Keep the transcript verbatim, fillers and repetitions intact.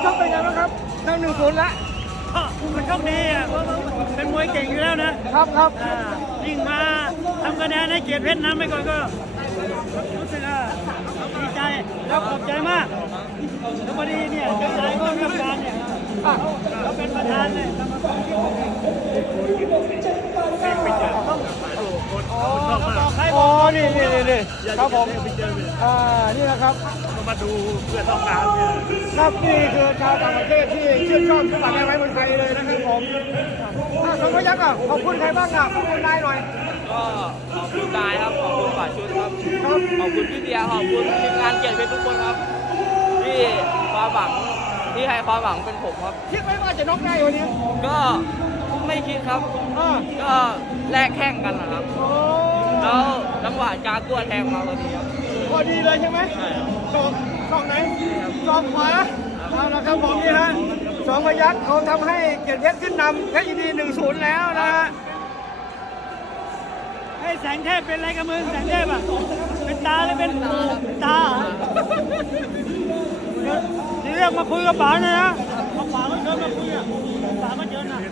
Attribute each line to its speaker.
Speaker 1: ชกเป็นไงบ้างครับนั่งหนึ่งศูนย์ละ
Speaker 2: มันโชคดีอ่ะเพราะเป็นมวยเก่งอยู่แล้วนะครับ
Speaker 1: ครับ
Speaker 2: อ่ายิ่งมาทำคะแนนให้เกียรติเพชรน้ำไปก่อนก็รู้สึกอ่ะดีใจแล้วขอบใจมากแล้วพอดีเนี่ยเจ้านายก็เรื่องการเนี่ย
Speaker 1: อ่ะ
Speaker 2: เขาเป็นประธานเลยสมาคมที่ผม
Speaker 1: อ๋อ
Speaker 2: บอกใครบ
Speaker 1: อ๋
Speaker 2: อ
Speaker 1: อก นี่นี่นี่นี่ครับผมอ่านี่นะครับ
Speaker 2: มาดูเพื่อต้องการเนี่ย
Speaker 1: ครับนี่คือชาวต่างประเทศที่ชื่นชอบสมัครไว้บนไทยเลยนะครับผมอ่ะสมพยักษ์อ่ะขอบคุณใครบ้างอ่ะขอบคุณนายหน่อย
Speaker 3: ก็ขอบคุณนายครับขอบคุณฝ่ายชุดครับ
Speaker 1: ครับ
Speaker 3: ขอบคุณพี่เบียร์ขอบคุณทีมงานเกียรติเพชรทุกคนครับที่ความหวังที่ให้ความหวังเป็นผมครับ
Speaker 1: คิดไหมว่าจะน็อกได้วันนี้
Speaker 3: ก็ไม่คิดครับ
Speaker 1: อ่า
Speaker 3: ก็แลกแข่งกันนะครับ
Speaker 1: โอ้
Speaker 3: แล้วจังหวะการกลัวแทงมาพอดีครับ
Speaker 1: พอดีเลยใช่ไหม
Speaker 3: ใช่ครับ
Speaker 1: สองสองไหนสองขวาเอาละครับผมนี่ฮะสองพยักษ์เขาทำให้เกียรติเพชรขึ้นนำเพชรยินดีหนึ่งศูนย์แล้วนะฮะ
Speaker 2: ไอ้แสงเทพเป็นอะไรกับมึงแสงเทพอ่ะเป็นตาหรือเป็นตาเดี๋ยวเรียกมาคุยกับป๋าหน่อยนะ